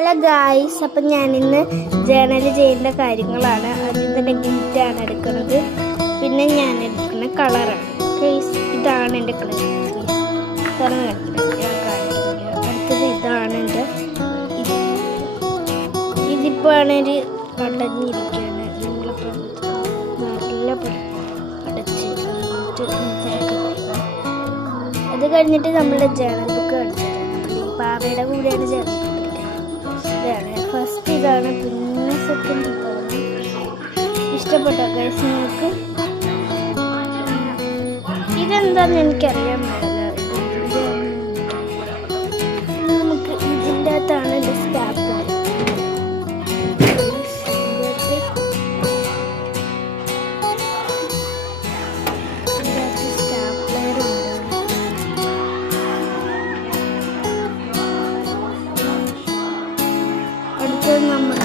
Hello guys, അപ്പം ഞാനിന്ന് journal ചെയ്യേണ്ട കാര്യങ്ങളാണ്. ആദ്യം തന്നെ ഗിൽറ്റാണ് എടുക്കുന്നത്. പിന്നെ ഞാൻ എടുക്കുന്ന കളറാണ് ഗൈസ്. ഇതാണ് എൻ്റെ കളർ. അടുത്തത് ഇതാണ് എൻ്റെ. ഇതിപ്പോൾ ആണ് ഒരു അടഞ്ഞിരിക്കുകയാണ്. നമ്മളിപ്പോൾ നല്ല അടച്ച് അത് കഴിഞ്ഞിട്ട് നമ്മളുടെ ജേണൽ ബുക്ക് എടുത്തിട്ടുണ്ട്. ഈ പാവയുടെ കൂടെയാണ് ജേണൽ ബുക്ക്. ഇതാണ് ഫസ്റ്റ്, ഇതാണ്. പിന്നെ സെക്കൻഡ് ഇതാണ്. ഇഷ്ടപ്പെട്ടോ ഗൈസ് നിങ്ങൾക്ക്? ഇതെന്താന്ന് എനിക്കറിയാൻ പാടില്ല. നമുക്ക് ഇതിൻ്റെ അകത്താണ് എൻ്റെ സ്റ്റാപ്ലർ. നമ്മൾ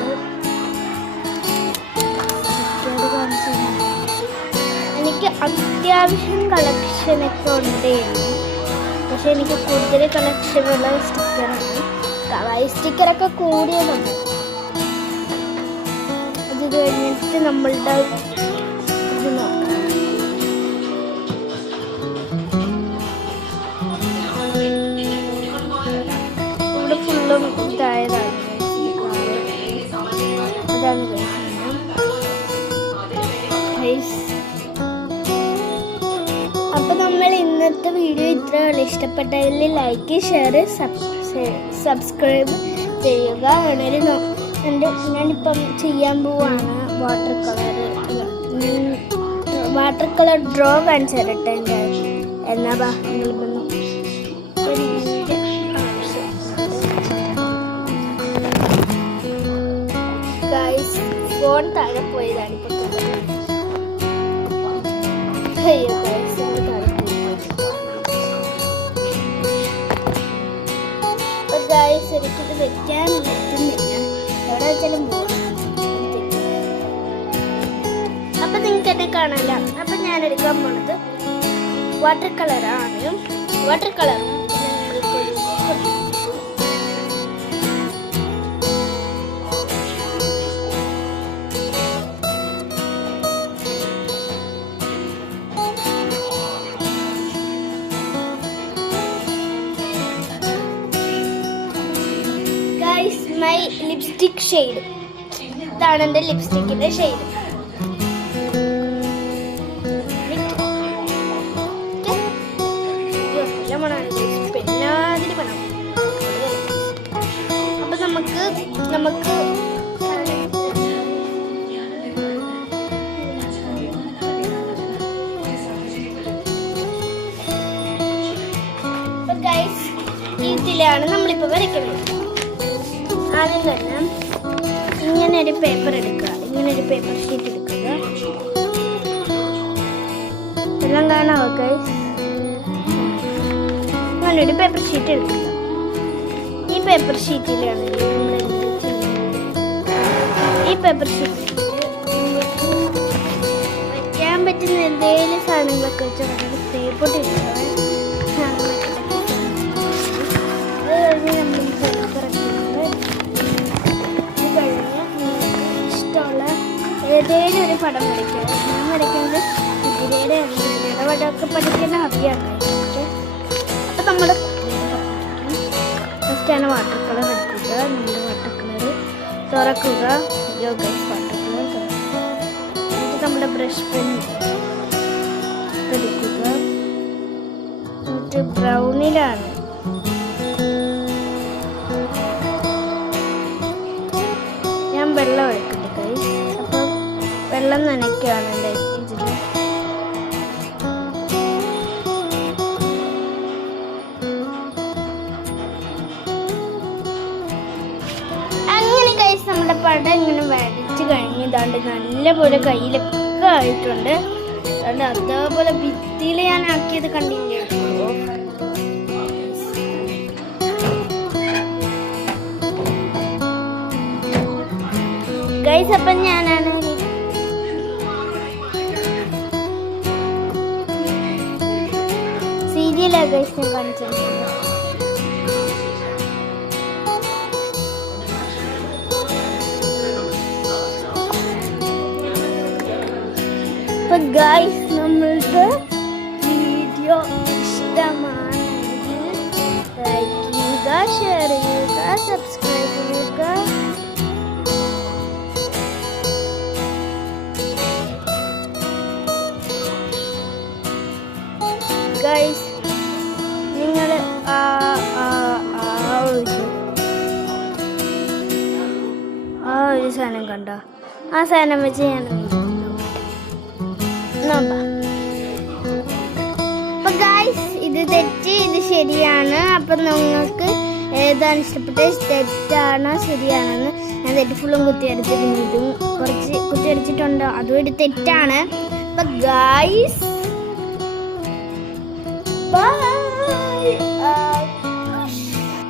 എനിക്ക് അത്യാവശ്യം കളക്ഷനൊക്കെ ഉണ്ടായിരുന്നു. പക്ഷെ എനിക്ക് കൂടുതൽ കളക്ഷനുള്ള സ്റ്റിക്കറാണ്. കളർ സ്റ്റിക്കറൊക്കെ കൂടിയതുണ്ട്. അത് കഴിഞ്ഞിട്ട് നമ്മളുടെ ഇത് നോക്കാം. ഇവിടെ ഫുള്ളും ഇതായതാണ്. അപ്പോൾ നമ്മൾ ഇന്നത്തെ വീഡിയോ ഇത്രയുള്ളൂ. ഇഷ്ടപ്പെട്ടതിൽ ലൈക്ക്, ഷെയർ, സബ്സ്ക്രൈബ് ചെയ്യുക. ഞാനിപ്പം ചെയ്യാൻ പോവാണ് വാട്ടർ കളർ ഡ്രോ കാണിച്ചു തരട്ടെ എൻ്റെ. എന്നാ ഗൈസ്, ഫോൺ താഴെ പോയതാണ് ഇപ്പൊ. ഗൈസ്, എനിക്കിത് വെക്കാൻ പറ്റുന്നില്ല. എവിടെ വെച്ചാലും അപ്പൊ നിങ്ങൾക്ക് എന്നെ കാണാനില്ല. അപ്പൊ ഞാൻ എടുക്കാൻ പോണത് വാട്ടർ കളറാണ്. വാട്ടർ കളറും മൈ ലിപ്സ്റ്റിക് ഷെയ്ഡ്. ഇതാണ് എൻ്റെ ലിപ്സ്റ്റിക്കിൻ്റെ ഷെയ്ഡ്. നല്ല മണമാണ് എല്ലാത്തിനും മണം. അപ്പം നമുക്ക് ഗൈസ്, ഇതിലാണ് നമ്മളിപ്പോൾ വരയ്ക്കുന്നത്. ആദ്യം തന്നെ ഇങ്ങനെ ഒരു പേപ്പർ എടുക്കുക. ഇങ്ങനെ ഒരു പേപ്പർ ഷീറ്റ് എടുക്കുക. എല്ലാം കാണാമോ ഗൈസ്? അങ്ങനെ ഒരു പേപ്പർ ഷീറ്റ് എടുക്കുക. ഈ പേപ്പർ ഷീറ്റിലാണ് ഈ പേപ്പർ ഷീറ്റ് വയ്ക്കാൻ പറ്റുന്ന എന്തെങ്കിലും സാധനങ്ങളൊക്കെ വെച്ചാൽ തേപ്പൊട്ടി ഇടുക. അത് കഴിഞ്ഞ് നമ്മൾ ഈ പേപ്പർ ഏതേലും ഒരു പടം വരയ്ക്കുക. ഞാൻ വരയ്ക്കുന്നത് കുതിരയുടെ പടമൊക്കെ പഠിക്കുന്ന ഹബിയാണ്. അപ്പം നമ്മൾ ഫസ്റ്റാണ് വാട്ടർ കളർ എടുക്കുക. നമ്മുടെ വാട്ടർ കളർ തുറക്കുക. വാട്ടർ കളർ എന്നിട്ട് നമ്മുടെ ബ്രഷ് പെൻ എടുക്കുക. എന്നിട്ട് ബ്രൗണിലാണ് ഞാൻ വെള്ളം എടുക്കുന്നത് ഗൈസ്. അപ്പം വെള്ളം നനയ്ക്കുകയാണ് എൻ്റെ ഇതിൽ. അങ്ങനെ ഗൈസ്, നമ്മുടെ പടം ഇങ്ങനെ വരച്ച് കഴിഞ്ഞ് ഇതാണ്ട് നല്ലപോലെ കയ്യിലൊക്കെ ആയിട്ടുണ്ട്. അതുകൊണ്ട് അതേപോലെ ഭിത്തിയിൽ ഞാൻ ആക്കിയത് കണ്ടില്ലേ ഗൈസ്? അപ്പം ഞാനാണ് സീരിയലാണ് ഗൈസ് ഞാൻ കാണിച്ചത്. അപ്പൊ ഗൈസ് നമ്മളുടെ വീഡിയോ ഇഷ്ടമാണെങ്കിൽ ലൈക്ക് ചെയ്യുക, ഷെയർ ചെയ്യുക, സബ്സ്ക്രൈബ് ചെയ്യുക. ഗൈസ് നിങ്ങൾ ഒരു സാധനം കണ്ടോ? ആ സാധനം വെച്ച് ഞാൻ അപ്പൊ ഗൈസ് ഇത് തെറ്റ്, ഇത് ശരിയാണ്. അപ്പൊ നിങ്ങൾക്ക് ഏതാണ് ഇഷ്ടപ്പെട്ടത്, തെറ്റാണോ ശരിയാണെന്ന് ഞാൻ തെറ്റ് ഫുള്ളും കുത്തിയടിച്ചിട്ട് ഇതും കുറച്ച് കുത്തിയടിച്ചിട്ടുണ്ടോ, അതും ഒരു തെറ്റാണ്. അപ്പൊ ഗൈസ് ബൈ.